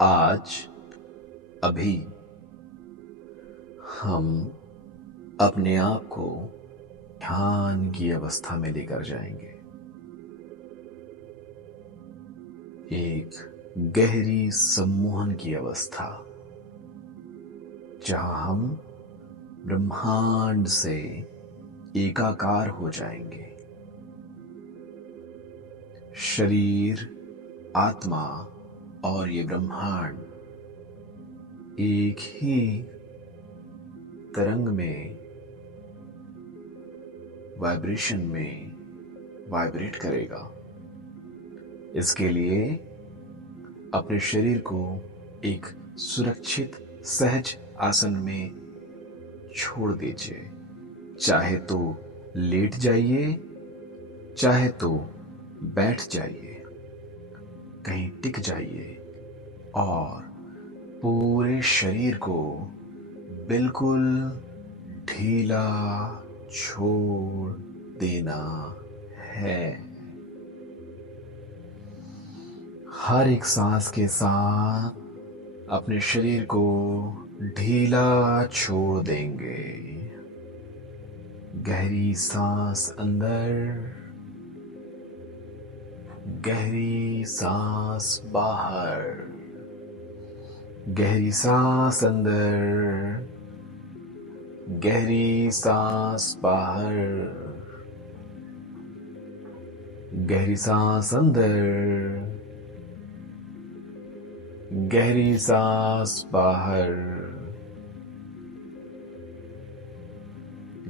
आज अभी हम अपने आप को ध्यान की अवस्था में लेकर जाएंगे। एक गहरी सम्मोहन की अवस्था, जहां हम ब्रह्मांड से एकाकार हो जाएंगे। शरीर, आत्मा और ये ब्रह्मांड एक ही तरंग में, वाइब्रेशन में वाइब्रेट करेगा। इसके लिए अपने शरीर को एक सुरक्षित सहज आसन में छोड़ दीजिए। चाहे तो लेट जाइए, चाहे तो बैठ जाइए, कहीं टिक जाइए और पूरे शरीर को बिल्कुल ढीला छोड़ देना है। हर एक सांस के साथ अपने शरीर को ढीला छोड़ देंगे। गहरी सांस अंदर, गहरी सांस बाहर, गहरी सांस अंदर, गहरी सांस बाहर, गहरी सांस अंदर, गहरी सांस बाहर,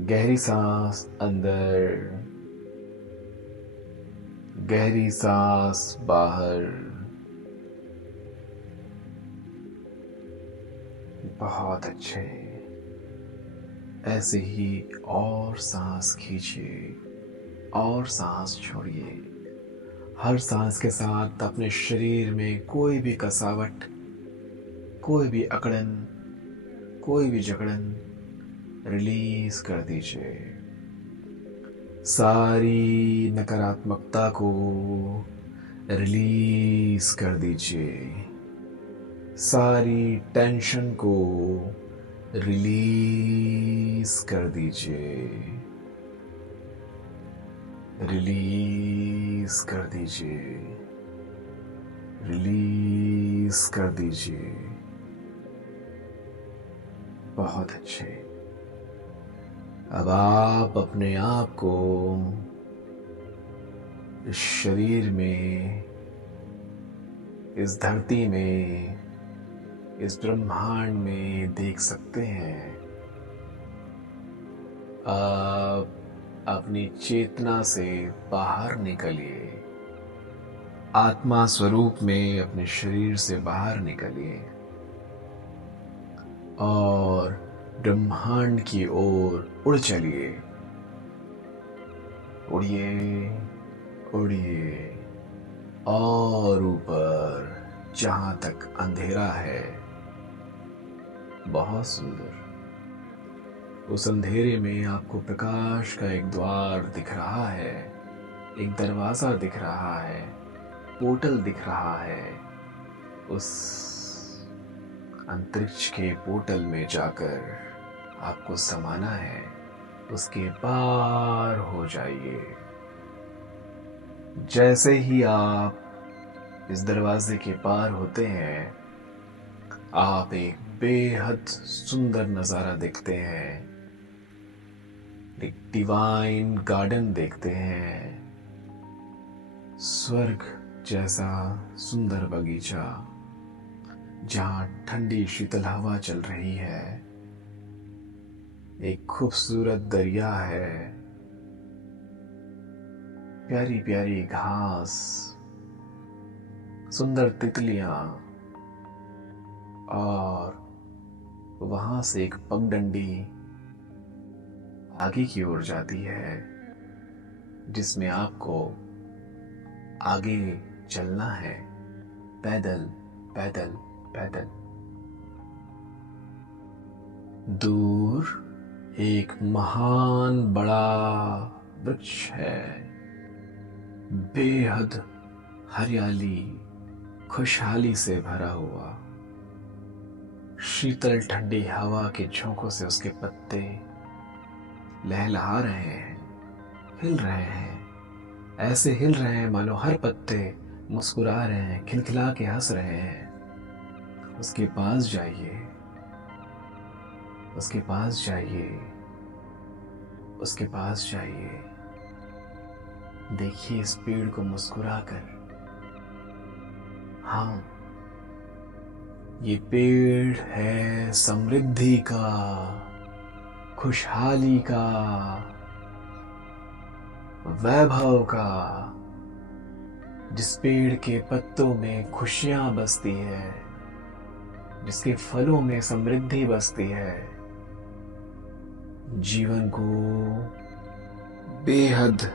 गहरी सांस अंदर, गहरी सांस बाहर। बहुत अच्छे। ऐसे ही और सांस खींचिए और सांस छोड़िए। हर सांस के साथ अपने शरीर में कोई भी कसावट, कोई भी अकड़न, कोई भी जकड़न रिलीज कर दीजिए। सारी नकारात्मकता को रिलीज कर दीजिए। सारी टेंशन को रिलीज कर दीजिए। रिलीज कर दीजिए। रिलीज कर दीजिए। बहुत अच्छे। अब आप अपने आप को इस शरीर में, इस धरती में, इस ब्रह्मांड में देख सकते हैं। आप अपनी चेतना से बाहर निकलिए। आत्मा स्वरूप में अपने शरीर से बाहर निकलिए और ब्रह्मांड की ओर उड़ चलिए। उड़िए, उड़िए और ऊपर, जहां तक अंधेरा है। बहुत सुंदर। उस अंधेरे में आपको प्रकाश का एक द्वार दिख रहा है, एक दरवाजा दिख रहा है, पोर्टल दिख रहा है। उस अंतरिक्ष के पोर्टल में जाकर आपको समाना है। उसके पार हो जाइए। जैसे ही आप इस दरवाजे के पार होते हैं, आप एक बेहद सुंदर नज़ारा देखते हैं। एक डिवाइन गार्डन देखते हैं। स्वर्ग जैसा सुंदर बगीचा, जहां ठंडी शीतल हवा चल रही है। एक खूबसूरत दरिया है। प्यारी प्यारी घास, सुंदर तितलियां और वहां से एक पगडंडी आगे की ओर जाती है, जिसमें आपको आगे चलना है, पैदल पैदल पैदल। दूर एक महान बड़ा वृक्ष है, बेहद हरियाली, खुशहाली से भरा हुआ। शीतल ठंडी हवा के झोंकों से उसके पत्ते लहलहा रहे हैं, हिल रहे हैं। ऐसे हिल रहे हैं मानो हर पत्ते मुस्कुरा रहे हैं, खिलखिला के हंस रहे हैं। उसके पास जाइए, उसके पास जाइए, उसके पास जाइए। देखिए इस पेड़ को मुस्कुरा कर। हाँ, ये पेड़ है समृद्धि का, खुशहाली का, वैभव का। जिस पेड़ के पत्तों में खुशियां बसती है, जिसके फलों में समृद्धि बसती है। जीवन को बेहद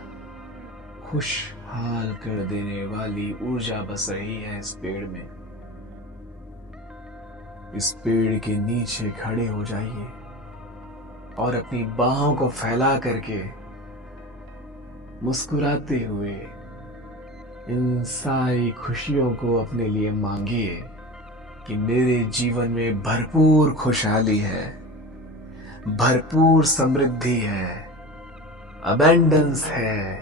खुशहाल कर देने वाली ऊर्जा बस रही है इस पेड़ में। इस पेड़ के नीचे खड़े हो जाइए और अपनी बाहों को फैला करके मुस्कुराते हुए इन सारी खुशियों को अपने लिए मांगिए कि मेरे जीवन में भरपूर खुशहाली है, भरपूर समृद्धि है, अबेंडेंस है,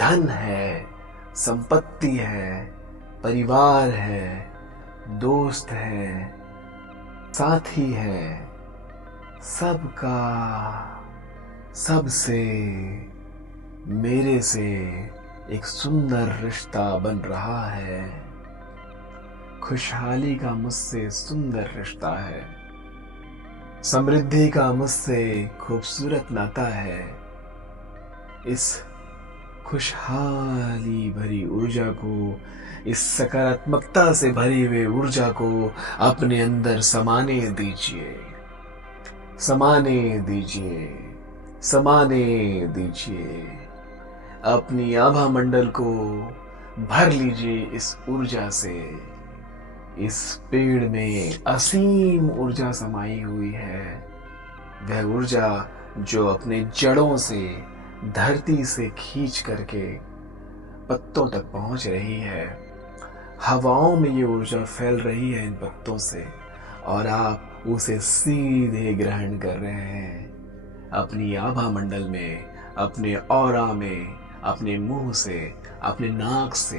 धन है, संपत्ति है, परिवार है, दोस्त है, साथी है। सबका, सबसे, मेरे से एक सुंदर रिश्ता बन रहा है। खुशहाली का मुझसे सुंदर रिश्ता है, समृद्धि का मुझसे खूबसूरत नाता है। इस खुशहाली भरी ऊर्जा को, इस सकारात्मकता से भरी हुई ऊर्जा को अपने अंदर समाने दीजिए, समाने दीजिए, समाने दीजिए। अपनी आभा मंडल को भर लीजिए इस ऊर्जा से। इस पेड़ में असीम ऊर्जा समाई हुई है। वह ऊर्जा जो अपने जड़ों से धरती से खींच करके पत्तों तक पहुंच रही है। हवाओं में ये ऊर्जा फैल रही है इन पत्तों से, और आप उसे सीधे ग्रहण कर रहे हैं अपनी आभा मंडल में, अपने ऑरा में, अपने मुंह से, अपने नाक से,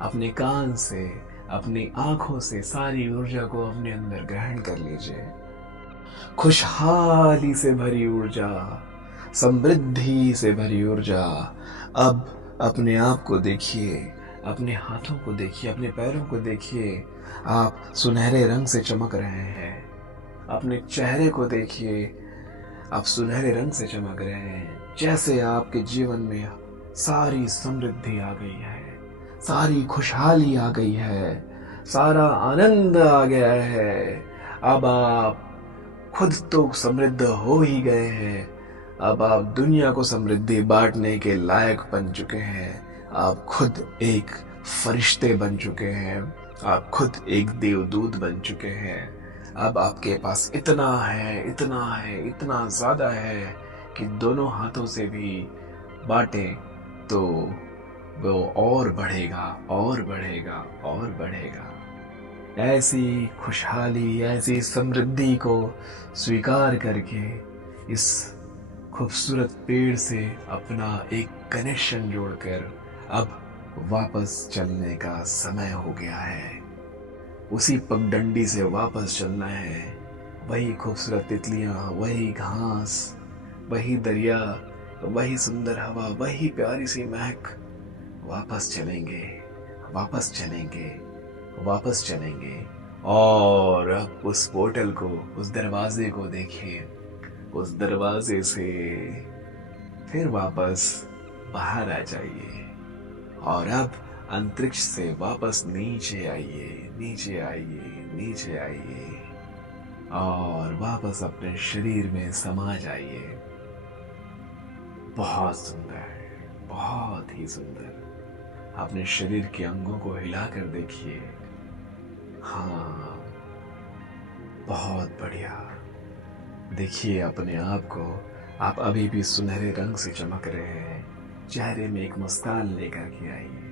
अपने कान से, अपनी आंखों से सारी ऊर्जा को अपने अंदर ग्रहण कर लीजिए। खुशहाली से भरी ऊर्जा, समृद्धि से भरी ऊर्जा। अब अपने आप को देखिए, अपने हाथों को देखिए, अपने पैरों को देखिए। आप सुनहरे रंग से चमक रहे हैं। अपने चेहरे को देखिए, आप सुनहरे रंग से चमक रहे हैं। जैसे आपके जीवन में सारी समृद्धि आ गई है, सारी खुशहाली आ गई है, सारा आनंद आ गया है। अब आप खुद तो समृद्ध हो ही गए हैं। अब आप दुनिया को समृद्धि बांटने के लायक बन चुके हैं। आप खुद एक फरिश्ते बन चुके हैं। आप खुद एक देवदूत बन चुके हैं। अब आपके पास इतना है, इतना है, इतना ज्यादा है कि दोनों हाथों से भी बांटे तो वो और बढ़ेगा, और बढ़ेगा, और बढ़ेगा। ऐसी खुशहाली, ऐसी समृद्धि को स्वीकार करके इस खूबसूरत पेड़ से अपना एक कनेक्शन जोड़कर अब वापस चलने का समय हो गया है। उसी पगडंडी से वापस चलना है। वही खूबसूरत तितलियां, वही घास, वही दरिया, वही सुंदर हवा, वही प्यारी सी महक। वापस चलेंगे, वापस चलेंगे, वापस चलेंगे। और अब उस पोर्टल को, उस दरवाजे को देखिए। उस दरवाजे से फिर वापस बाहर आ जाइए और अब अंतरिक्ष से वापस नीचे आइए, नीचे आइए, नीचे आइए और वापस अपने शरीर में समा जाइए। बहुत सुंदर, बहुत ही सुंदर। अपने शरीर के अंगों को हिलाकर देखिए। हाँ, बहुत बढ़िया। देखिए अपने आप को, आप अभी भी सुनहरे रंग से चमक रहे हैं। चेहरे में एक मुस्कान लेकर के आइए।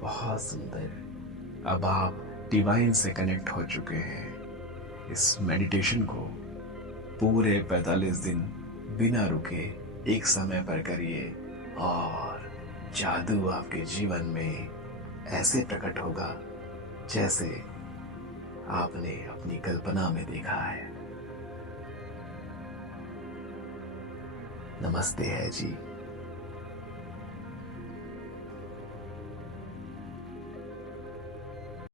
बहुत सुंदर, अब आप डिवाइन से कनेक्ट हो चुके हैं। इस मेडिटेशन को पूरे 45 दिन बिना रुके एक समय पर करिए और जादू आपके जीवन में ऐसे प्रकट होगा जैसे आपने अपनी कल्पना में देखा है। नमस्ते है जी।